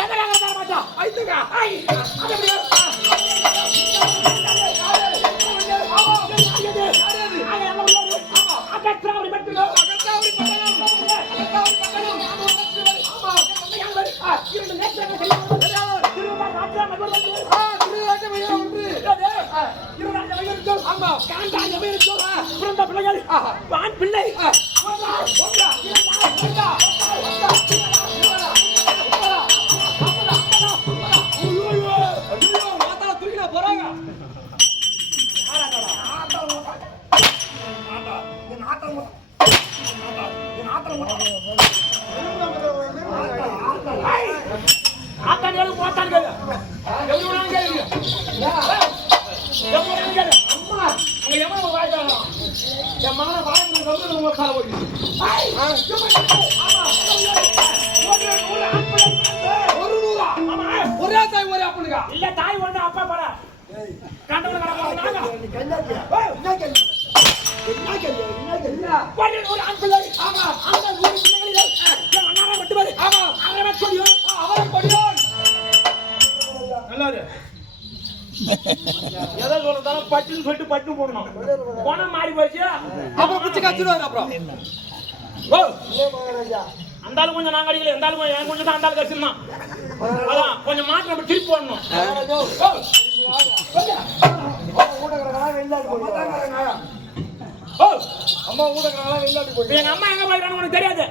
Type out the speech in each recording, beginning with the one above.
எங்க தர மாட்டா ஐந்துக்கா ஐ அது ஆண் பிள்ளை ஒரு ஆண் பிள்ளை ஆமா அந்த ஊரு பிள்ளைகளில் என் அண்ணாவை மட்டுமே ஆமா அவரை சொல்லியும் அவரை நல்லாரு. எதை சொல்றதாலும் பட்டுன்னு சொல்லிட்டு பட்டு போடணும். பணம் மாறி போச்சு அப்புறம் பிச்சு கத்துடுவாரு அப்புறம். ஓ. அந்த ஆளு கொஞ்சம் நாங்க அடிக்கல இந்த ஆளு கொஞ்சம் கொஞ்சம் தான் அந்த ஆளு கடிச்சிருந்தான். அதான் கொஞ்சம் மாற்றம் திருப்பி போடணும். ஓ, ஓ, அம்மா ஊடகங்களா வெளிநாட்டு போய் இப்ப எங்க அம்மா எங்க போயிருக்கான்னு உனக்கு தெரியாது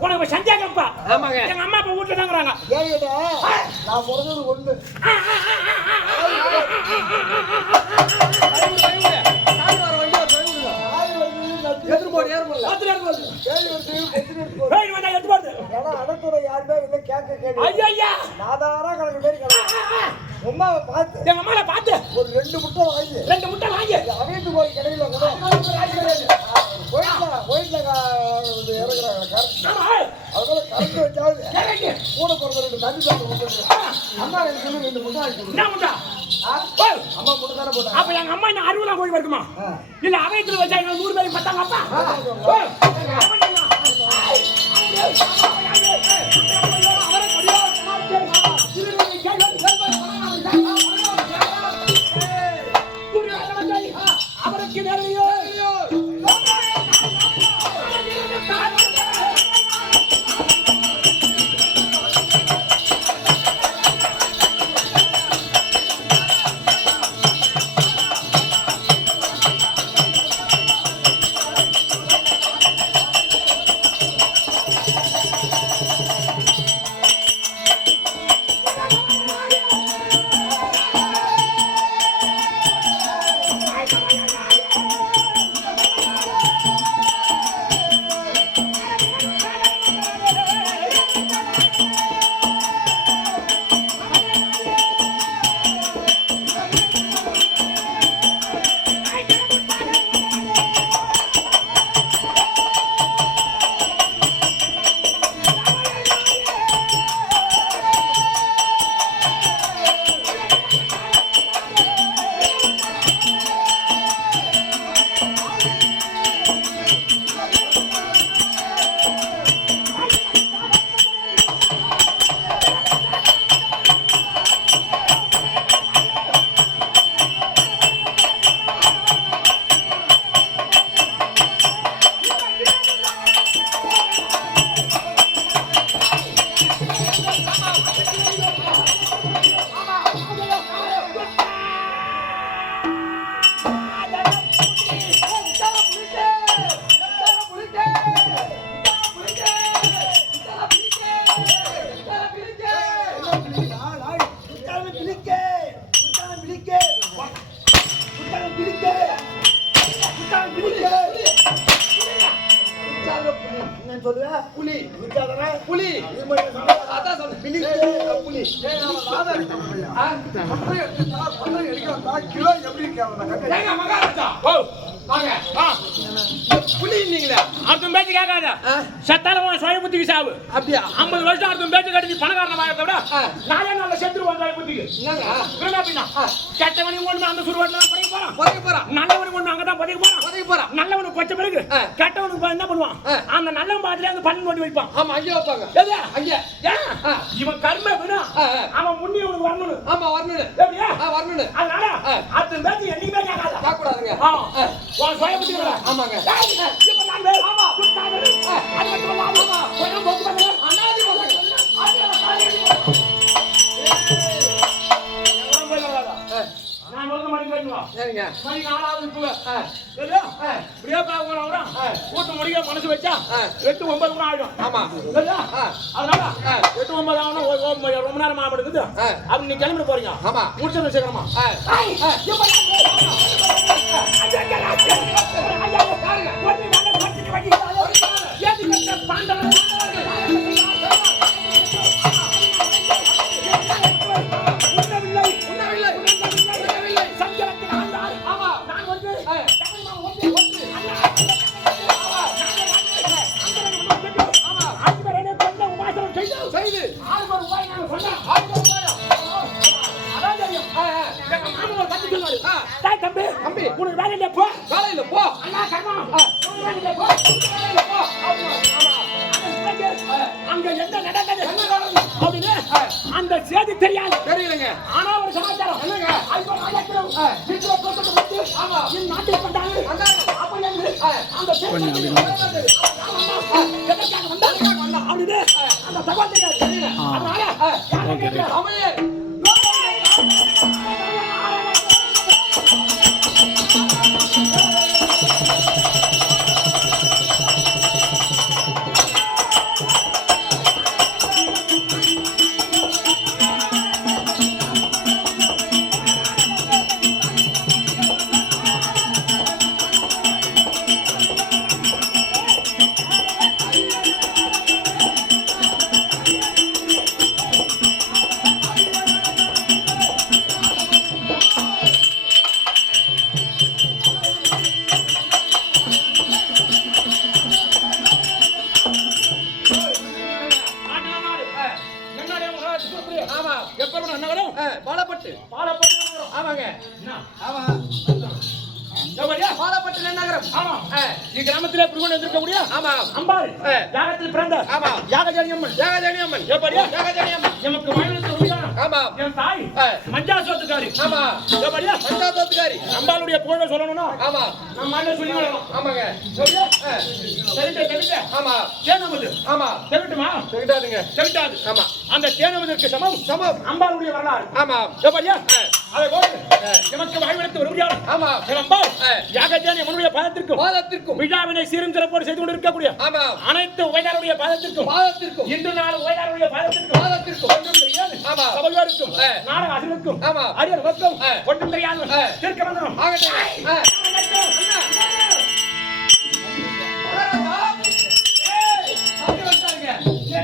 உனக்கு கப்பா ஆமாங்க. எங்க அம்மா இப்ப வீட்டுல தாங்கிறாங்க ஏறிட்ட நான் பிறந்தது ஒண்ணு நேரம் போகுது கேள்வி வந்து பொத்து எடுத்து போடுது ஏன்னா அடத்துறை யாருமே இல்லை கேட்க கேள்வி ஐயா நாதாரா கணக்கு பேர் கிடக்கு உமாவை பார்த்து எங்க அம்மால பார்த்து ஒரு ரெண்டு முட்டை வாங்கி ரெண்டு முட்டை வாங்கி அவைத்து போய் கடையில் கூட கோயில்ல கோயில்ல இறங்குறாங்க அதனால கரண்ட் வச்சாவது. கூட பிறந்த ரெண்டு தண்ணி கொடுத்துருங்க அம்மா எனக்கு ரெண்டு முட்டை வாங்கி என்ன முட்டை அப்ப எங்க அம்மா என்ன அறுபதாம் வருமா ஆ. இல்ல அவையத்துல வச்சா எங்க நூறு பேருக்கு பத்தாங்க அப்பா ஐம்பது வருஷம் அடுத்த பேச்சு கட்டி பணக்காரன வாழறத விட. நாளே நாள்ல செத்துருவான் சுய புத்திக்கு என்னங்க என்ன அப்படின்னா. கெட்டவனையும் ஒண்ணு அந்த சுருவாட்டில் தான் படிக்க போறான் உதவி போறான் நல்லவனுக்கு ஒண்ணு அங்கதான் படிக்க போறான் உதவி போறான் நல்லவனுக்கு கொச்ச பிறகு. கெட்டவனுக்கு என்ன பண்ணுவான். அந்த நல்லவன் பாத்துல அந்த பன்னெண்டு வண்டி வைப்பான் ஆமா அங்கே வைப்பாங்க எது? அங்கே. இவன் கர்ம வினா. அவன் முன்னி இவனுக்கு வரணும் ஆமா வரணும் எப்படியா வரணும் அதனால. அடுத்த பேச்சு என்னைக்குமே கேட்காத. ஆ. உன் சுய புத்தி விட. ஆமாங்க. குத்தாதரு. அது மட்டும் இல்லாம, கொஞ்சம் பொக்கு பண்ணுங்க. வந்து மணி கேட்டுவா சரிங்க மணி நாலாவது இப்போ. இப்படியே பார்க்க வரோம். கூட்டு முடிக்க மனசு வச்சா. எட்டு ஒன்பது கூட ஆயிடும் ஆமா. அதனால. எட்டு ஒன்பது ஆகணும் ரொம்ப நேரம் ஆகப்படுது ஆ. அப்படி நீ போறீங்க ஆமா முடிச்சது சீக்கிரமா ஆ, தம்பி. உனக்கு வேலை இல்லையா? போ. காலையில போ அண்ணா கர்மா. ஆ. உனக்கு வேலை இல்லையா? போ. உனக்கு வேலை இல்லையா? போ. ஆமா, ஆமா. அந்த பிள்ளைக்கு, அங்க என்ன நடந்தது? அப்படின்னு அந்த செய்தி தெரியாது தெரியலங்க ஆனா ஒரு சமாச்சாரம் என்னங்க? ஆயிரத்திலும் ஆ. வீட்டுல போட்டு விட்டு, ஆமா. இந்நாட்டில் கொண்டாங்க. வந்தாங்க. அப்படின்னு. அந்த செய்தி. எதற்காக வந்தாங்க? அப்படின்னு அந்த தகவல் தெரியாது. அதனால? அமையே பாலப்பட்டு பாலப்பட்டு. ஆமாங்க? ஆமா? பாலப்பட்டு நகரம் ஆமா. இந்த கிராமத்திலே புருவன் வந்திருக்கக்கூடிய ஆமா அம்பாள். யாகத்தில் பிறந்த ஆமா. யாகஜானி அம்மன் ஏகஜனி அம்மன் எப்படியா? ஏகஜனி அம்மன் உரிமையான ஆமா. என் தாய். மஞ்சாசோத்துக்காரி. ஆமா. எப்படியா? பஞ்சாபத்துக்காரி அம்பாளுடைய புகழ சொல்லணும்னா ஆமா. நம்ம சொல்லி வரணும் ஆமாங்க? ஆ, தெரிவிட்ட, தெரிவிட்ட. ஆமா. தேனமுது. ஆமா. தெரிவிட்டுமா? சொல்லிட்டாதுங்க தெரிவிட்டாது. ஆமா. அந்த தேனமுதற்கு சமம். சமம். அம்பாளுடைய வரலாறு. ஆமா. எப்படியா? எமக்கு வாய்வெடுத்து வருகிறார் ஆமா அம்பாள் ஆ. யாகஜானி அம்மனுடைய பாதத்திற்கும் பாதத்திற்கும் விழாவினை சீரும் சிறப்போடு செய்து கொண்டிருக்கக்கூடிய ஆமா அனைத்து உயர்வுடைய பாதத்திற்கும் பாதத்திற்கும் இன்று நாள் உயர்வுடைய பாதத்திற்கும் பாதத்திற்கும் ஒன்றும் தெரியாது ஆமா. சபையோருக்கும். நாடக அசிலுக்கும் ஆமா. அரியர்களுக்கும் ஆ. ஒன்றும் தெரியாது. தீர்க்க வந்தனம் ஆகட்டும்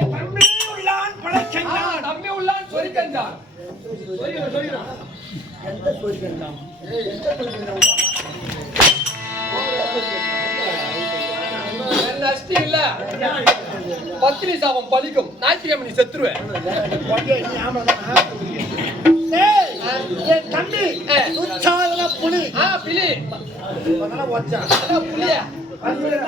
தம்பி உள்ளான் ஆ, பிழைச்சென்றான். தம்பி உள்ளான் சொரிக்கஞ்சான். சொரிக்கிறேன், சொரிக்கிறேன். என்ன அஷ்டி இல்ல பத்தினி சாபம் பலிக்கும். ஞாயிற்றுக்கிழமை நீ செத்துருவேன் என் தம்பி புலி. ஆ. பிலி புலியா. அன்று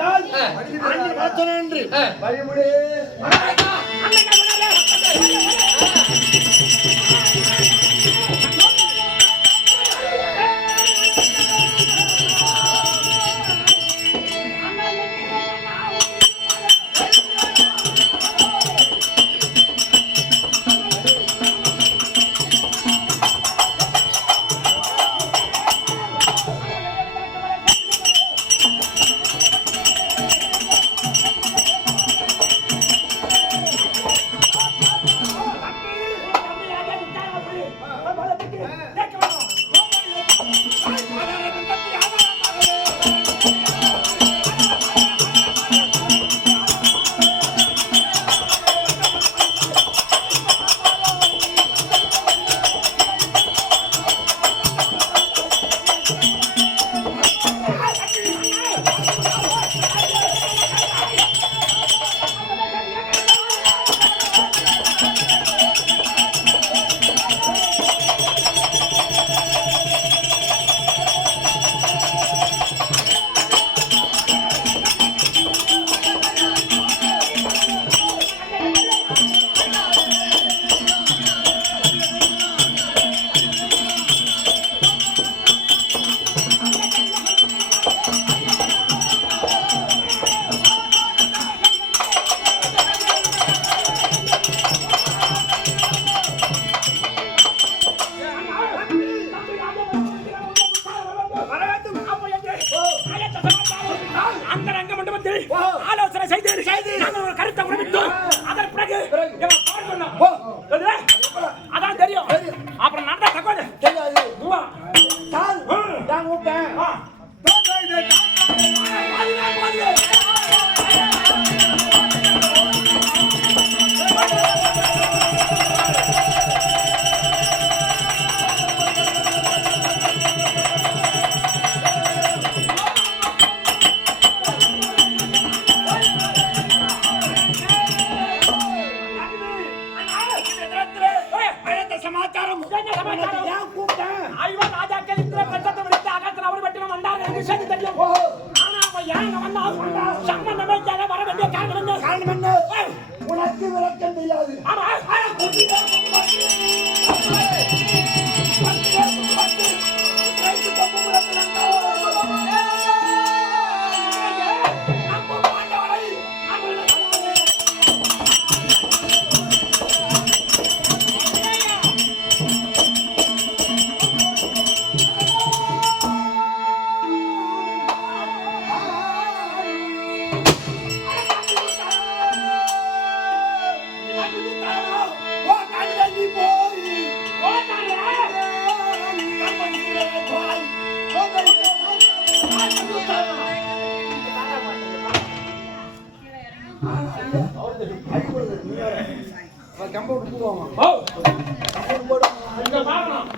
தெரியுமா?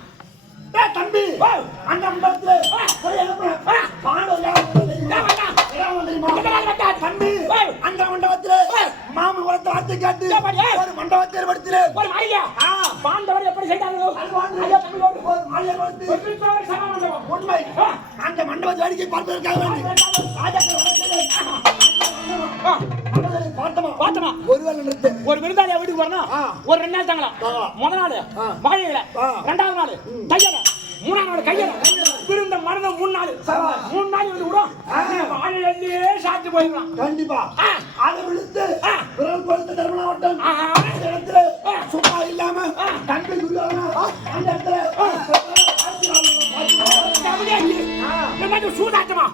தம்பி அந்த மண்டபத்துல மாமன் உரத்த வார்த்தை கேட்டு ஒரு மண்டபத்தை ஏற்படுத்தினேன் ஒரு மாளிகை. ஆ. பாண்டவர் எப்படி செய்தார்களோ உண்மை அந்த மண்டபத்தை வேடிக்கை பார்ப்பதற்காக வேண்டி ராஜாக்கள் பார்த்தோமா நிறுத்து. ஒரு விருந்தாளியா வீட்டுக்கு வரணும். ஒரு ரெண்டு நாள் தங்கலாம். தங்கலாம். முத நாள் ஆ. ரெண்டாவது நாள் தையல மூணாவது நாள் கையல. விருந்த மருந்து மூணு நாள். மூணு நாள் வந்து விடும். வாழையிலே சாத்து போயிடலாம். கண்டிப்பா. அதை விழுத்து. விரல் கொடுத்த தர்மனா வட்டம் ஆ. அந்த இடத்துல. சும்மா இல்லாம தம்பி துரியோதனா அந்த இடத்துல சூதாட்டமா?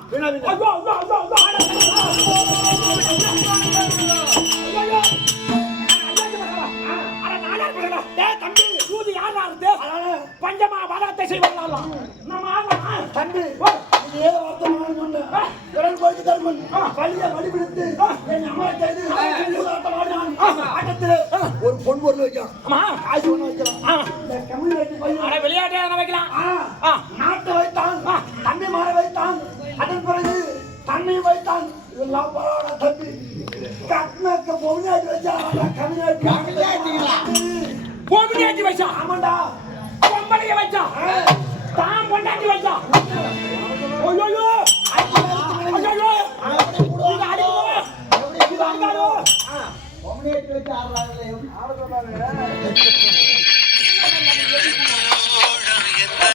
ஐயோ. பஞ்சமா வளத்தை செய்வாங்களாம் நம்ம ஆகலாம் தம்பி ஏதோ வார்த்தை சொன்ன விரல் கொடுத்த தர்மன் பள்ளியை வழிபிடித்து என் அம்மா செய்து. ஆட்டத்திலே ஒரு பொன் பொருள் வைக்கலாம் ஆமா. காசு ஒண்ணு வைக்கலாம். இந்த பையன் அட விளையாட்டே வைக்கலாம். நாட்டை வைத்தான். தண்ணி மாற வைத்தான். அதன் பிறகு தண்ணி வைத்தான். இதெல்லாம் பரவாயில்ல தம்பி. கட்னக்க பொண்ணாட்டி வச்சா கம்யூனிட்டி பொம்மியாட்டி வச்சா? ஆமாண்டா. பொம்பளைய வச்சா தான் பொண்டாட்டி வச்சா ஐயோ ஐயோ ஐயோ இது அடிக்குமோ இது அடிக்காதோ. பொண்ணாட்டி வச்சு ஆடுறாங்களே